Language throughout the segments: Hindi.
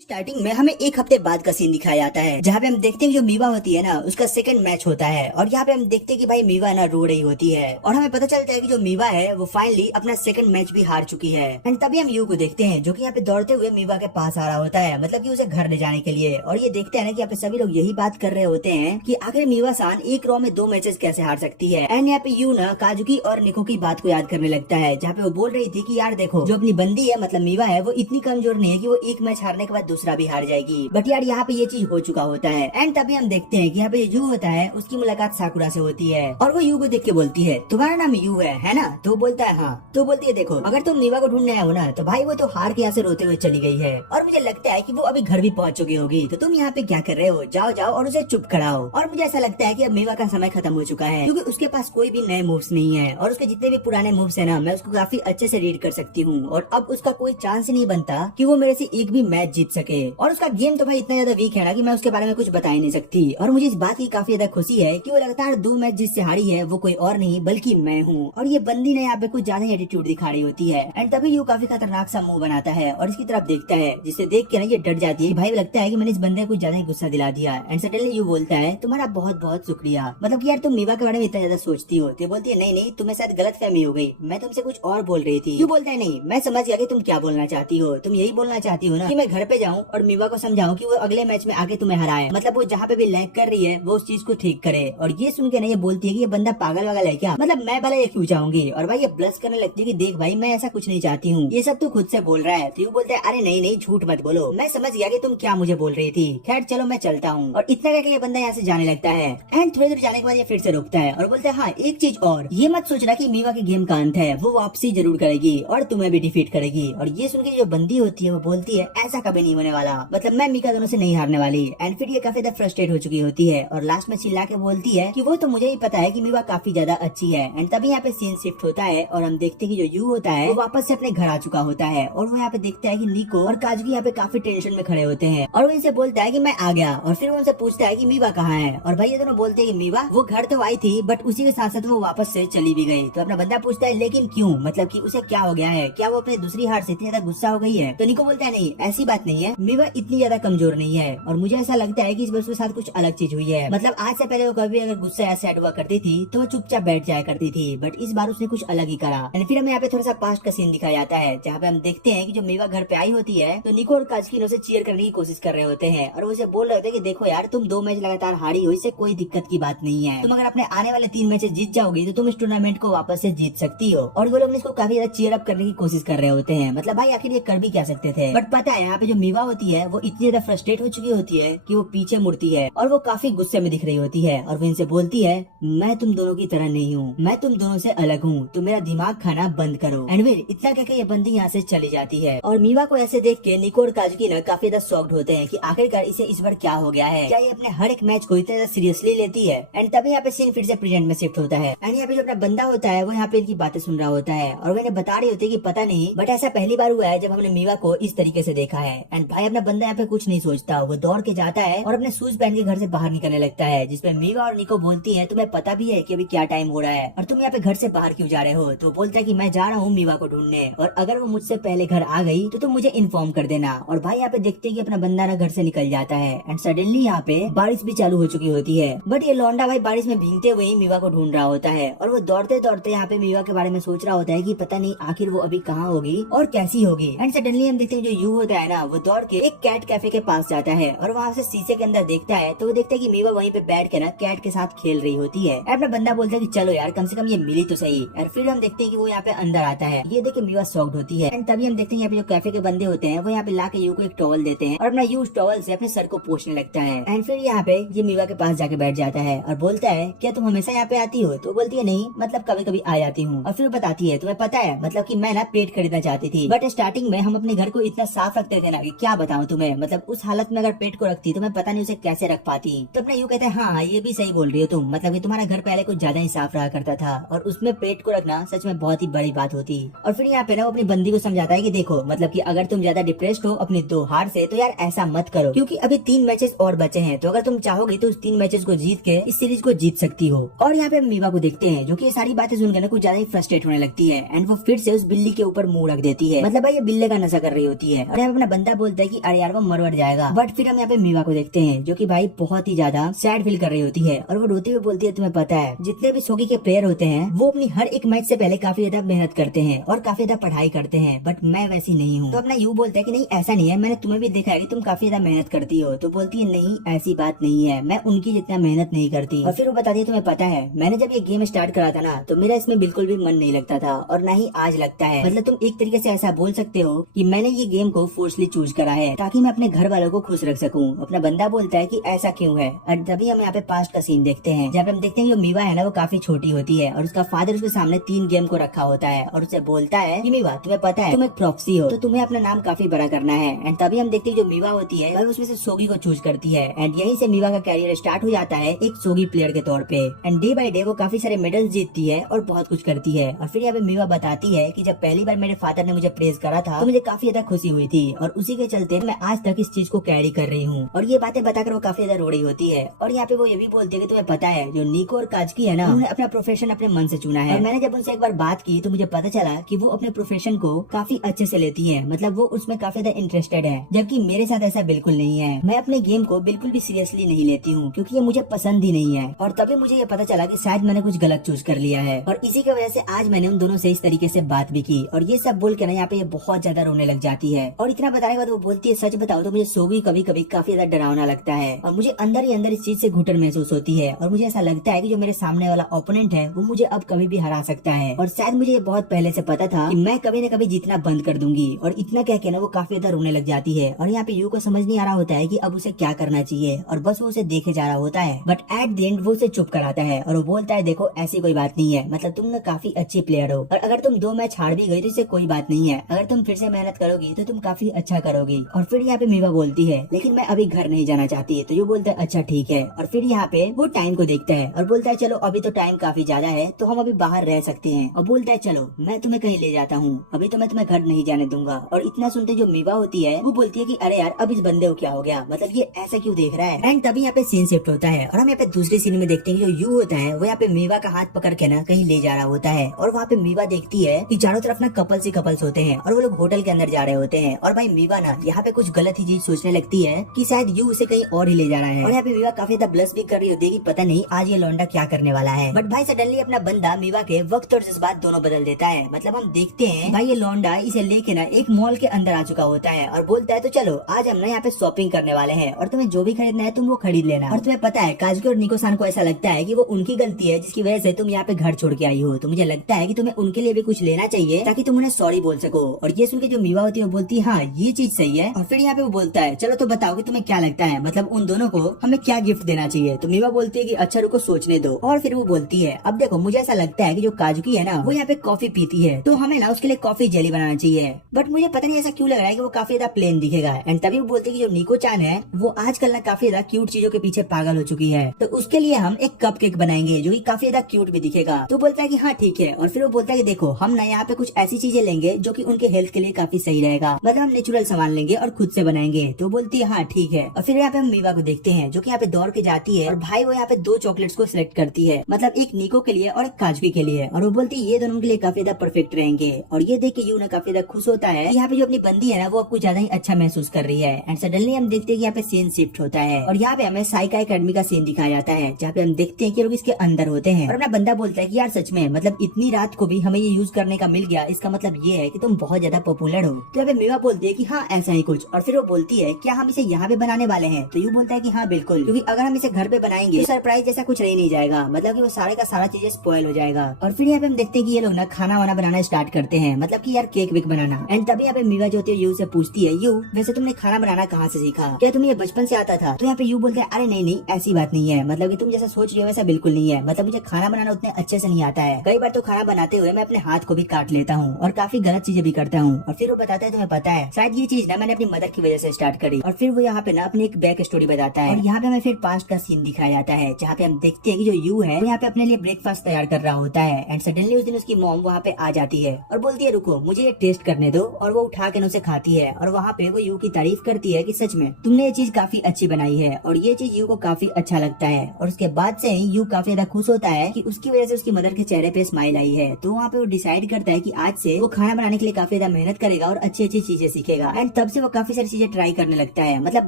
स्टार्टिंग में हमें एक हफ्ते बाद का सीन दिखाया जाता है जहाँ पे हम देखते हैं जो मीवा होती है ना उसका सेकंड मैच होता है और यहाँ पे हम देखते हैं कि भाई मीवा ना रो रही होती है और हमें पता चलता है कि जो मीवा है वो फाइनली अपना सेकंड मैच भी हार चुकी है। एंड तभी हम यू को देखते हैं जो कि यहाँ पे दौड़ते हुए मीवा के पास आ रहा होता है, मतलब कि उसे घर ले जाने के लिए। और ये देखते हैं ना कि यहाँ पे सभी लोग यही बात कर रहे होते हैं कि आखिर मीवा सान एक रॉ में 2 मैचेस कैसे हार सकती है। एंड यहाँ पे यू ना काजुकी और निको की बात को याद करने लगता है जहाँ पे वो बोल रही थी कि यार देखो जो अपनी बंदी है मतलब मीवा है वो इतनी कमजोर नहीं है कि वो एक मैच हारने के बाद दूसरा भी हार जाएगी। बट यार यहाँ पे ये चीज हो चुका होता है। एंड तभी हम देखते हैं कि यहाँ पे यू होता है उसकी मुलाकात साकुरा से होती है और वो यू को देख के बोलती है तुम्हारा नाम यू है ना? तो बोलता है हाँ। तो बोलती है देखो अगर तुम मीवा को ढूंढने आए हो ना तो भाई वो तो हार के यहाँ से रोते हुए चली गई है और मुझे लगता है कि वो अभी घर भी पहुंच चुकी होगी, तो तुम यहाँ पे क्या कर रहे हो? जाओ जाओ और उसे चुप कराओ। और मुझे ऐसा लगता है कि अब मीवा का समय खत्म हो चुका है क्योंकि उसके पास कोई भी नए मूव्स नहीं है और उसके जितने भी पुराने मूव्स है ना मैं उसको काफी अच्छे से रीड कर सकती हूँ और अब उसका कोई चांस ही नहीं बनता कि वो मेरे से एक भी मैच जीत सके। और उसका गेम तो भाई इतना ज्यादा वीक है ना कि मैं उसके बारे में कुछ बता ही नहीं सकती। और मुझे इस बात की काफी ज्यादा खुशी है कि वो लगातार 2 मैच जिससे हारी है वो कोई और नहीं बल्कि मैं हूँ। और ये बंदी ने यहाँ पे कुछ ज्यादा एटीट्यूड दिखा रही होती है। एंड तभी यू काफी खतरनाक सा मुंह बनाता है और इसकी तरफ देखता है जिसे देख के ना ये डर जाती है। भाई लगता है कि मैंने इस बंदे को कुछ ज्यादा ही गुस्सा दिला दिया। एंड सडनली यू बोलता है तुम्हारा बहुत बहुत शुक्रिया, मतलब कि यार तुम मीवा के बारे में इतना ज्यादा सोचती हो। तो बोलती है नहीं नहीं तुम्हें शायद गलत फहमी हो गई, मैं तुमसे कुछ और बोल रही थी। यू बोलता है नहीं मैं समझ गया कि तुम क्या बोलना चाहती हो, तुम यही बोलना चाहती हो ना कि मैं घर पे जाऊँ और मीवा को समझाऊं कि वो अगले मैच में आके तुम्हें हराए, मतलब वो जहाँ पे भी लैग कर रही है वो उस चीज को ठीक करे। और ये सुन के ना ये बोलती है कि ये बंदा पागल वागल है क्या, मतलब मैं भला ये क्यों चाहूंगी। और भाई ये ब्लश करने लगती है कि देख भाई मैं ऐसा कुछ नहीं चाहती हूँ, ये सब तो खुद से बोल रहा है। तो यू बोलते है अरे नहीं नहीं झूठ मत बोलो, मैं समझ गया कि तुम क्या मुझे बोल रही थी, खैर चलो मैं चलता हूँ। और इतना कहकर ये बंदा यहाँ से जाने लगता है। एंड थोड़ी देर जाने के बाद ये फिर से रुकता है और बोलता है हाँ एक चीज और, ये मत सोचना कि मीवा के गेम का अंत है, वो वापसी जरूर करेगी और तुम्हें भी डिफीट करेगी। और ये सुन के जो बंदी होती है वो बोलती है ऐसा कभी नहीं होने वाला, मतलब मैं मीका दोनों से नहीं हारने वाली। एंड फिर ये काफी फ्रस्ट्रेट हो चुकी होती है और लास्ट में चिल्ला के बोलती है कि वो तो मुझे ही पता है कि मीवा काफी ज्यादा अच्छी है। एंड तभी यहाँ पे सीन शिफ्ट होता है और हम देखते हैं कि जो यू होता है वो वापस से अपने घर आ चुका होता है और वो यहाँ पे देखता है कि निको और काजुकी यहाँ पे काफी टेंशन में खड़े होते हैं और वो इनसे बोलता है कि मैं आ गया। और फिर वो उनसे पूछता है कि मीवा कहाँ है। और भाई ये दोनों बोलते हैं कि मीवा वो घर तो आई थी बट उसी के साथ साथ वो वापस से चली भी गई। तो अपना बंदा पूछता है लेकिन क्यों, मतलब कि उसे क्या हो गया है, क्या वो अपनी दूसरी हार से इतनी ज्यादा गुस्सा हो गई है। तो निको बोलता है नहीं ऐसी बात नहीं है, मीवा इतनी ज्यादा कमजोर नहीं है और मुझे ऐसा लगता है कि इस बार उसके साथ कुछ अलग चीज हुई है, मतलब आज से पहले वो कभी अगर गुस्सा ऐसे सेट हुआ करती थी तो वो चुपचाप बैठ जाया करती थी बट इस बार उसने कुछ अलग ही करा। एंड फिर हमें यहाँ पे थोड़ा सा पास्ट का सीन दिखाया जाता है जहाँ पे हम देखते हैं कि जो मीवा घर पे आई होती है तो निको और काजुकी उसे चीयर करने की कोशिश कर रहे होते हैं और वो उसे बोल रहे होते हैं कि देखो यार तुम 2 मैच लगातार हारी हो, इससे कोई दिक्कत की बात नहीं है, तुम अगर अपने आने वाले 3 मैचेस जीत जाओगी तो तुम इस टूर्नामेंट को वापस से जीत सकती हो। और वो लोग इसको काफी ज्यादा चीयर अप करने की कोशिश कर रहे होते हैं, मतलब भाई आखिर ये कर भी क्या सकते थे। बट पता है यहाँ पे जो मीवा होती है वो इतनी ज्यादा फ्रस्ट्रेट हो चुकी होती है कि वो पीछे मुड़ती है और वो काफी गुस्से में दिख रही होती है और वो इनसे बोलती है मैं तुम दोनों की तरह नहीं हूँ, मैं तुम दोनों से अलग हूँ, तो मेरा दिमाग खाना बंद करो। एंड फिर इतना कहकर ये बंदी यहाँ से चली जाती है और मीवा को ऐसे देख के निको और काजुकी ना काफी ज्यादा शॉक्ड होते हैं कि आखिरकार इसे इस बार क्या हो गया है, क्या ये अपने हर एक मैच को इतना ज्यादा सीरियसली लेती है। एंड तभी यहाँ पे सीन फिर से प्रेजेंट में शिफ्ट होता है एंड यहाँ पे जो अपना बंदा होता है वो यहाँ पे इनकी बातें सुन रहा होता है और वो इन्हें बता रही होती है कि पता नहीं बट ऐसा पहली बार हुआ है जब हमने मीवा को इस तरीके से देखा है। एंड भाई अपना बंदा यहाँ पे कुछ नहीं सोचता, वो दौड़ के जाता है और अपने शूज पहन के घर से बाहर निकलने लगता है, जिसपे मीवा और निको बोलती है तुम्हें पता भी है कि अभी क्या टाइम हो रहा है और तुम यहाँ पे घर से बाहर क्यों जा रहे हो। तो बोलता है कि मैं जा रहा हूँ मीवा को ढूंढने और अगर वो मुझसे पहले घर आ गई तो तुम मुझे इन्फॉर्म कर देना। और भाई यहाँ पे देखते हैं कि अपना बंदा ना घर से निकल जाता है एंड सडनली यहाँ पे बारिश भी चालू हो चुकी होती है बट ये लौंडा भाई बारिश में भीगते हुए ही मीवा को ढूंढ रहा होता है और वो दौड़ते दौड़ते यहाँ पे मीवा के बारे में सोच रहा होता है कि पता नहीं आखिर वो अभी कहाँ होगी और कैसी होगी। एंड सडनली हम देखते हैं जो यू होता है ना वो दौड़ के एक कैट कैफे के पास जाता है और वहाँ से शीशे के अंदर देखता है तो वो देखता है कि मीवा वहीं पे बैठ के ना कैट के साथ खेल रही होती है। अपना बंदा बोलता है कि चलो यार कम से कम ये मिली तो सही। और फिर हम देखते हैं कि वो यहाँ पे अंदर आता है, ये देख के मीवा शॉक्ड होती है। एंड तभी हम देखते हैं यहाँ पे जो कैफे के बंदे होते हैं वो यहाँ पे ला के यू को एक टॉवल देते हैं और अपना यू उस टॉवल से अपने सर को पोंछने लगता है। एंड फिर यहाँ पे ये मीवा के पास जाके बैठ जाता है और बोलता है क्या तुम हमेशा यहाँ पे आती हो। तो बोलती है नहीं मतलब कभी कभी आ जाती हूँ। और फिर बताती है तुम्हें पता है मतलब कि मैं ना पेट खरीदना चाहती थी बट स्टार्टिंग में हम अपने घर को इतना साफ रखते थे ना कि क्या बताऊँ तुम्हें, मतलब उस हालत में अगर पेट को रखती तो मैं पता नहीं उसे कैसे रख पाती। तो अपना यू कहता है हाँ ये भी सही बोल रही हो तुम, मतलब कि तुम्हारा घर पहले कुछ ज्यादा ही साफ रहा करता था और उसमें पेट को रखना सच में बहुत ही बड़ी बात होती। और फिर यहाँ पे ना वो अपनी बंदी को समझाता है कि देखो मतलब कि अगर तुम ज्यादा डिप्रेस्ड हो अपनी 2 हार से तो यार ऐसा मत करो क्योंकि अभी 3 मैचेस और बचे हैं, तो अगर तुम चाहोगे तो उस 3 मैचेस को जीत के इस सीरीज को जीत सकती हो। और यहाँ पे मीवा को देखते हैं जो कि ये सारी बातें सुनकर ना कुछ ज्यादा ही फ्रस्ट्रेट होने लगती है एंड वो फिर से उस बिल्ली के ऊपर मुंह रख देती है, मतलब भाई ये बिल्ले का नशा कर रही होती है। और यहाँ पे अपना बंदा बोलता है कि अरे यार वो मर जाएगा। बट फिर हम यहाँ पे मीवा को देखते हैं जो कि भाई बहुत ही ज्यादा सैड फील कर रही होती है और वो रोते हुए बोलती है तुम्हें पता है जितने भी सोगी के प्लेयर होते हैं वो अपनी हर एक मैच से पहले काफी ज्यादा मेहनत करते हैं और काफी ज्यादा पढ़ाई करते हैं, बट मैं वैसी नहीं हूँ। तो अपना यू बोलता है कि नहीं ऐसा नहीं है, मैंने तुम्हें भी देखा है कि तुम काफी ज्यादा मेहनत करती हो। तो बोलती है नहीं ऐसी बात नहीं है, मैं उनकी जितना मेहनत नहीं करती। और फिर वो बताती है तुम्हें पता है मैंने जब ये गेम स्टार्ट करा था ना तो मेरा इसमें बिल्कुल भी मन नहीं लगता था और ना ही आज लगता है। मतलब तुम एक तरीके से ऐसा बोल सकते हो कि मैंने ये गेम को फोर्सली चूज करा है ताकि मैं अपने घर वालों को खुश रख सकूं। अपना बंदा बोलता है कि ऐसा क्यों है। और तभी हम यहाँ पे पास्ट का सीन देखते हैं जब हम देखते हैं जो मीवा है ना वो काफी छोटी होती है और उसका फादर उसके सामने 3 गेम को रखा होता है और उसे बोलता है कि मीवा तुम्हें पता है तुम एक प्रॉक्सी हो तो तुम्हें अपना नाम काफी बड़ा करना है। एंड तभी हम देखते हैं जो मीवा होती है वह उसमें से सोगी को चूज करती है एंड यहीं से मीवा का कैरियर स्टार्ट हो जाता है एक सोगी प्लेयर के तौर पे। एंड डे बाय डे वो काफी सारे मेडल्स जीतती है और बहुत कुछ करती है। और फिर यहाँ पे मीवा बताती है कि जब पहली बार मेरे फादर ने मुझे प्रेज करा था तो मुझे काफी ज्यादा खुशी हुई थी और उसी के चलते मैं आज तक इस चीज को कैरी कर रही हूँ। और ये बातें बताकर वो काफी ज्यादा रो रही होती है। और यहाँ पे वो ये भी बोलती है कि तुम्हें पता है जो निको और काजकी है ना उन्होंने अपना प्रोफेशन अपने मन से चुना है। और मैंने जब उनसे एक बार बात की तो मुझे पता चला कि वो अपने प्रोफेशन को काफी अच्छे से लेती है, मतलब वो उसमें काफी ज्यादा इंटरेस्टेड है, जबकि मेरे साथ ऐसा बिल्कुल नहीं है। मैं अपने गेम को बिल्कुल भी सीरियसली नहीं लेती हूँ क्योंकि ये मुझे पसंद ही नहीं है। और तभी मुझे ये पता चला कि शायद मैंने कुछ गलत चूज कर लिया है और इसी की वजह से आज मैंने उन दोनों से इस तरीके से बात भी की। और ये सब बोल के ना यहाँ पे ये बहुत ज्यादा रोने लग जाती है। और इतना बताने के बाद वो बोलती है सच बताओ तो मुझे सोगी कभी कभी काफी ज्यादा डरावना लगता है और मुझे अंदर ही अंदर इस चीज से घुटन महसूस होती है और मुझे ऐसा लगता है कि जो मेरे सामने वाला ओपोनेंट है वो मुझे अब कभी भी हरा सकता है। और शायद मुझे ये बहुत पहले से पता था कि मैं कभी न कभी जीतना बंद कर दूंगी। और इतना कह के ना वो काफी ज्यादा रोने लग जाती है। और यहाँ पे यू को समझ नहीं आ रहा होता है कि अब उसे क्या करना चाहिए और बस वो उसे देखे जा रहा होता है। बट एट द एंड वो उसे चुप कराता है और वो बोलता है देखो ऐसी कोई बात नहीं है, मतलब तुम ना काफी अच्छी प्लेयर हो और अगर तुम 2 मैच हार भी गई तो इससे कोई बात नहीं है, अगर तुम फिर से मेहनत करोगी तो तुम काफी अच्छा करोगी। और फिर यहाँ पे मीवा बोलती है लेकिन मैं अभी घर नहीं जाना चाहती है। तो यू बोलता है अच्छा ठीक है। और फिर यहाँ पे वो टाइम को देखता है और बोलता है चलो अभी तो टाइम काफी ज्यादा है तो हम अभी बाहर रह सकते हैं। और बोलता है चलो मैं तुम्हें कहीं ले जाता हूँ, अभी तो मैं तुम्हें घर नहीं जाने दूंगा। और इतना सुनते जो मीवा होती है वो बोलती है कि अरे यार अब इस बंदे को क्या हो गया, मतलब ये ऐसा क्यों देख रहा है। एंड तभी यहाँ पे सीन शिफ्ट होता है और हम यहाँ पे दूसरी सीन में देखते हैं कि जो यू होता है वो यहाँ पे मीवा का हाथ पकड़ के ना कहीं ले जा रहा होता है। और वहाँ पे मीवा देखती है कि चारों तरफ ना कपल्स ही कपल्स होते हैं और वो लोग होटल के अंदर जा रहे होते हैं। और भाई मीवा ना यहाँ पे कुछ गलत ही चीज सोचने लगती है कि शायद यू उसे कहीं और ही ले जा रहा है। और यहाँ पे मीवा काफी ज्यादा ब्लश भी कर रही होती है कि पता नहीं आज ये लौंडा क्या करने वाला है। बट भाई सडनली अपना बंदा मीवा के वक्त और जज्बात दोनों बदल देता है। मतलब हम देखते हैं भाई ये लौंडा इसे लेके ना एक मॉल के अंदर आ चुका होता है और बोलता है तो चलो आज हम ना यहाँ पे शॉपिंग करने वाले हैं और तुम्हें जो भी खरीदना है तुम वो खरीद लेना। और तुम्हें पता है काजकी और निको सान को ऐसा लगता है कि वो उनकी गलती है जिसकी वजह से तुम यहाँ पे घर छोड़ के आई हो, तो मुझे लगता है कि तुम्हें उनके लिए भी कुछ लेना चाहिए ताकि तुम उन्हें सॉरी बोल सको। और ये सुन के जो मीवा होती है वो बोलती है हाँ ये चीज सही है। और फिर यहाँ पे वो बोलता है चलो तो बताओ कि तुम्हें क्या लगता है, मतलब उन दोनों को हमें क्या गिफ्ट देना चाहिए। तो मीवा बोलती है कि अच्छा रुको सोचने दो। और फिर वो बोलती है अब देखो मुझे ऐसा लगता है कि जो काजकी है ना वो यहाँ पे कॉफी पीती है तो हमें ना उसके लिए कॉफी जेली बनाना चाहिए। बट मुझे पता नहीं ऐसा क्यों लग रहा है कि वो काफी ज्यादा प्लेन दिखेगा। एंड तभी वो बोलती है कि जो निको चान है वो आजकल ना काफी ज्यादा क्यूट चीजों के पीछे पागल हो चुकी है तो उसके लिए हम एक कप केक बनाएंगे जो कि काफी ज्यादा क्यूट भी दिखेगा। तो बोलता है कि हाँ ठीक है। और फिर वो बोलता है कि देखो हम ना यहाँ पे कुछ ऐसी चीजें लेंगे जो कि उनके हेल्थ के लिए काफी सही रहेगा, मतलब हम नेचुरल सामान लेंगे और खुद से बनाएंगे। तो बोलती है हाँ ठीक है। और फिर यहाँ पे हम मीवा को देखते हैं जो कि यहाँ पे दौड़ के जाती है और भाई वो यहाँ पे 2 चॉकलेट्स को सिलेक्ट करती है, मतलब एक निको के लिए और एक काजकी के लिए। और वो बोलती है ये दोनों के लिए काफी ज्यादा परफेक्ट रहेंगे। और ये देख के यू ना काफी ज्यादा खुश होता है यहाँ पे जो अपनी बंदी है ना वो आपको ज्यादा ही अच्छा महसूस कर रही है। एंड सडनली हम देखते हैं कि यहाँ पे सीन शिफ्ट होता है और यहाँ पे हमें साइका एकेडमी का सीन दिखाया जाता है जहाँ पे हम देखते हैं कि लोग इसके अंदर होते हैं। और अपना बंदा बोलता है कि यार सच में मतलब इतनी रात को भी हमें ये यूज करने का मिल गया, इसका मतलब ये है कि तुम बहुत ज्यादा पॉपुलर हो। तो यहाँ पे मीवा बोलती है कि हाँ ऐसा ही कुछ। और फिर वो बोलती है क्या हम इसे यहाँ पे बनाने वाले हैं। तो यू बोलता है कि हाँ बिल्कुल, क्योंकि अगर हम इसे घर पे बनाएंगे तो सरप्राइज जैसा कुछ रह नहीं जाएगा, मतलब कि वो सारे का सारा चीजें स्पॉइल हो जाएगा। और फिर यहाँ पे हम देखते हैं कि ये लोग ना खाना वाना बनाना स्टार्ट करते हैं, मतलब कि यार केक वेक बनाना। एंड तभी यहाँ पे मीवा जो होती है यू से पूछती है यू वैसे तुमने खाना बनाना कहाँ से सीखा, क्या तुम्हें ये बचपन से आता था। तो यहाँ पे यू बोलते हैं अरे नहीं ऐसी बात नहीं है, मतलब कि तुम जैसा सोच रही हो वैसा बिल्कुल नहीं है, मतलब मुझे खाना बनाना उतने अच्छे से नहीं आता है, कई बार तो खाना बनाते हुए मैं अपने हाथ को भी काट लेता हूँ और काफी गलत चीजें भी करता हूँ। और फिर वो बताता है तुम्हें पता है शायद ये चीज ना मैंने अपनी मदर की वजह से स्टार्ट करी। और फिर वो यहाँ पे ना अपनी एक बैक स्टोरी बताता है और यहाँ पे हमें फिर पास्ट का सीन दिखाया जाता है जहाँ पे हम देखते हैं कि जो यू है वो यहाँ पे अपने लिए ब्रेकफास्ट तैयार कर रहा होता है। एंड सडनली उस दिन उसकी मॉम वहाँ पे आ जाती है और बोलती है रुको मुझे ये टेस्ट करने दो। और वो उठा के उसे खाती है और वहाँ पे वो यू की तारीफ करती है कि सच में तुमने ये चीज काफी अच्छी बनाई है और ये चीज यू को काफी अच्छा लगता है। और उसके बाद से ही यू काफी ज्यादा खुश होता है कि उसकी वजह से उसकी मदर के चेहरे पे स्माइल आई है। तो वहाँ पे वो डिसाइड करता है कि आज से वो खाना बनाने के लिए काफी ज्यादा मेहनत करेगा और अच्छी अच्छी चीजें सीखेगा। एंड तब से वो काफी सारी चीजें ट्राई करने लगता है, मतलब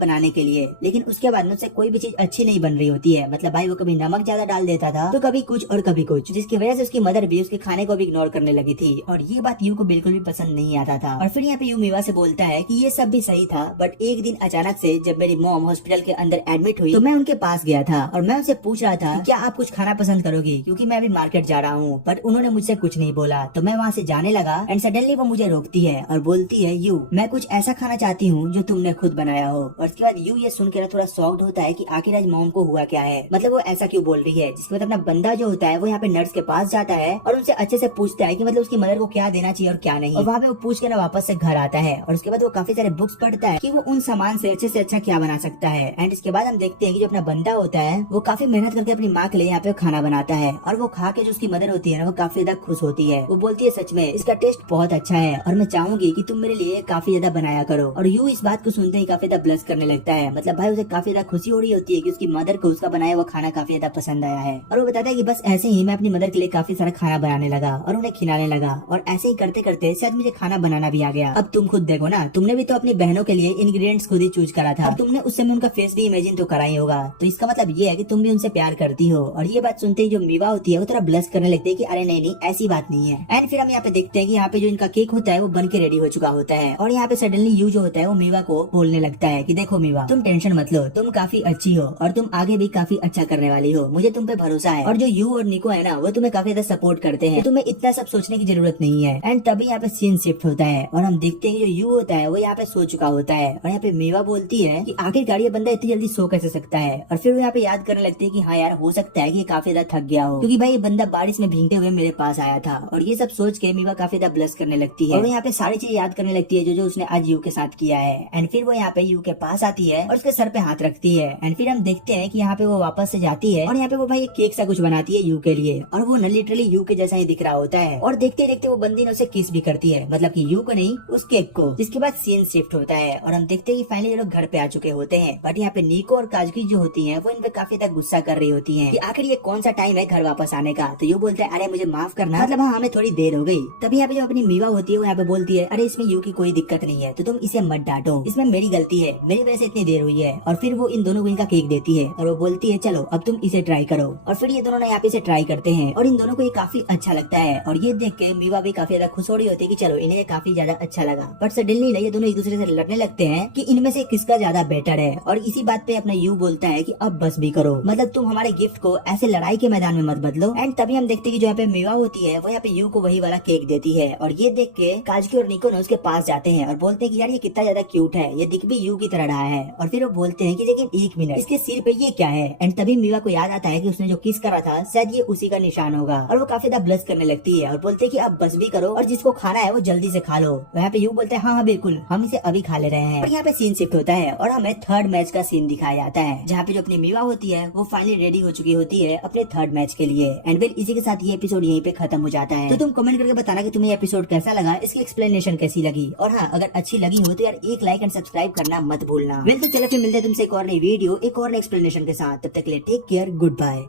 बनाने के लिए। लेकिन उसके बाद उससे कोई भी चीज अच्छी नहीं बन रही होती है। मतलब भाई वो कभी नमक ज्यादा डाल देता था तो कभी कुछ और कभी कुछ, जिसकी वजह से उसकी मदर भी उसके खाने को भी इग्नोर करने लगी थी। और ये बात यू को बिल्कुल भी पसंद नहीं आता था। और फिर यहाँ पे यू मीवा से बोलता है कि ये सब भी सही था, बट एक दिन अचानक से जब मेरी मॉम हॉस्पिटल के अंदर एडमिट हुई तो मैं उनके पास गया था और मैं उनसे पूछ रहा था कि क्या आप कुछ खाना पसंद करोगी, क्योंकि मैं अभी मार्केट जा रहा हूँ। बट उन्होंने मुझसे कुछ नहीं बोला। तो मैं वहाँ से जाने लगा एंड सडनली वो मुझे रोकती है और बोलती है, यू मैं कुछ ऐसा खाना चाहती हूँ जो तुमने खुद बनाया हो। और उसके बाद यू ये सुनकर थोड़ा शॉक्ड होता है कि आखिर आज मॉम को हुआ क्या है, मतलब वो ऐसा क्यों बोल रही है। जिसके बाद अपना बंदा जो होता है वो यहाँ पे नर्स के पास जाता है और उनसे अच्छे से पूछता है कि मतलब उसकी मदर को क्या देना चाहिए और क्या नहीं। और वहाँ पे वो पूछ के ना वापस से घर आता है और उसके बाद वो काफी सारे बुक्स पढ़ता है कि वो उन सामान से अच्छा क्या बना सकता है। एंड इसके बाद हम देखते हैं कि जो अपना बंदा होता है वो काफी मेहनत करके अपनी माँ के लिए यहाँ पे खाना बनाता है और वो खा के जो उसकी मदर होती है ना वो काफी ज्यादा खुश होती है। वो बोलती है, सच में इसका टेस्ट बहुत अच्छा है और मैं चाहूंगी कि तुम मेरे लिए काफी ज्यादा बनाया करो। और यू इस बात को सुनते ही काफी ज्यादा ब्लश करने लगता है। मतलब भाई उसे काफी ज्यादा खुशी हो रही होती है कि उसकी मदर को उसका बनाया हुआ खाना काफी ज्यादा पसंद आया है। और वो बताता है कि बस ऐसे ही मैं अपनी मदर के लिए काफी सारा खाना बनाने लगा और उन्हें खिलाने लगा। और ऐसे ही करते करते शायद मुझे खाना बनाना भी आ गया। अब तुम खुद देखो ना, तुमने भी तो अपनी बहनों के लिए इंग्रेडिएंट्स खुद ही चूज करा था और तुमने उस समय उनका फेस भी इमेजिन तो करा ही होगा। तो इसका मतलब ये है कि तुम भी उनसे प्यार करती हो। और ये बात सुनते ही जो मीवा होती है वो थोड़ा ब्लश करने लगती है कि अरे नहीं ऐसी बात नहीं है। एंड फिर हम यहाँ पे देखते हैं कि यहाँ पे जो इनका केक होता है वो बन के रेडी हो चुका होता है। और यहाँ पे सडनली यू जो होता है वो मीवा को बोलने लगता है कि देखो मीवा, तुम टेंशन मत लो, तुम काफी अच्छी हो और तुम आगे भी काफी अच्छा करने वाली हो, मुझे तुम पे भरोसा है। और जो यू और निको है ना वो तुम्हें काफी ज्यादा सपोर्ट करते हैं, तो तुम्हें इतना सब सोचने की जरूरत नहीं है। एंड तभी यहाँ पे सीन शिफ्ट होता है और हम देखते हैं कि जो यू होता है वो यहाँ पे सो चुका होता है। और यहाँ पे मीवा बोलती है कि आखिरकार ये बंदा इतनी जल्दी सो कैसे सकता है। और फिर वो यहाँ पे याद करने लगती है कि हाँ यार, हो सकता है कि ये काफी ज्यादा थक गया हो, क्योंकि भाई ये बंदा बारिश में भीगते हुए मेरे पास आया था। और ये सब सोच के मीवा काफी ज्यादा ब्लश करने लगती है और वो यहाँ पे सारी चीजें याद करने लगती है जो जो उसने आज यू के साथ किया है। एंड फिर वो यहाँ पे यू के पास आती है और उसके सर पे हाथ रखती है। एंड फिर हम देखते हैं कि यहाँ पे वो वापस से जाती है और यहाँ पे वो भाई एक केक सा कुछ बनाती है यू के लिए और वो न लिटरली यू के जैसा ही दिख रहा होता है। और देखते देखते वो बंदी ने उसे किस भी करती है, मतलब कि यू को नहीं, उस केक को। जिसके बाद सीन शिफ्ट होता है और हम देखते हैं कि फाइनली ये लोग घर पे आ चुके होते हैं। बट यहाँ पे निको और काजकी जो होती है वो इन पे काफी ज्यादा गुस्सा कर रही होती है कि आखिर ये कौन सा टाइम है घर वापस आने का। तो यू बोलते हैं, अरे मुझे माफ करना, मतलब हाँ हमें थोड़ी देर हो गई। तभी यहाँ पे जो अपनी मीवा होती है वो यहाँ पे बोलती है, अरे इसमें यू की कोई दिक्कत नहीं है, तो तुम इसे मत डांटो, इसमें मेरी गलती है, मेरी वजह से इतनी देर हुई है। और फिर वो इन दोनों को इनका केक देती है और वो बोलती है, चलो अब तुम इसे ट्राई करो। और फिर ये दोनों यहाँ पे इसे ट्राई करते हैं और इन दोनों को ये काफी अच्छा लगता है। और ये देख के मीवा भी काफी ज्यादा खुश हो रही होती है कि चलो इन्हें काफी ज्यादा अच्छा लगा। बट सडनली ये दोनों एक दूसरे से लड़ने लगते हैं कि इनमें से किसका ज्यादा बेटर है। और इसी बात पे अपना यू बोलता है कि अब बस भी करो, मतलब तुम हमारे गिफ्ट को ऐसे लड़ाई के मैदान में मत बदलो। एंड तभी हम देखते हैं कि जो यहाँ पे मीवा होती है वो यहाँ पे यू को वही वाला केक देती है। और ये देख के काजकी और निको उसके पास जाते हैं और बोलते हैं कि यार ये कितना ज्यादा क्यूट है, ये दिख भी यू की तरह रहा है। और फिर वो बोलते हैं कि लेकिन एक मिनट, इसके सिर पे ये क्या है। एंड तभी मीवा को याद आता है कि उसने जो किस करा था शायद ये उसी का निशान होगा। और वो काफी ज्यादा ब्लश करने लगती है और बोलते हैं कि अब बस भी करो और जिसको खाना है वो जल्दी से खा लो। यहाँ पे यू बोलते हैं, हाँ बिल्कुल, हम इसे अभी खा ले रहे हैं। और यहाँ पे सीन शिफ्ट होता है और हमें थर्ड मैच का सीन दिखाया जाता है, जहाँ पे जो अपनी मीवा होती है वो फाइनली रेडी हो चुकी होती है अपने थर्ड मैच के लिए। एंड फिर इसी के साथ ये एपिसोड यहीं पे खत्म हो जाता है। तो तुम कमेंट करके बताना कि तुम्हें एपिसोड कैसा लगा, इसकी एक्सप्लेनेशन कैसी लगी। और हाँ, अगर अच्छी लगी हो तो यार एक लाइक एंड सब्सक्राइब करना मत भूलना। वेल तो चलो फिर मिलते हैं तुमसे एक और नई वीडियो, एक और नई एक्सप्लेनेशन के साथ। तब तक के लिए टेक केयर, गुड बाय।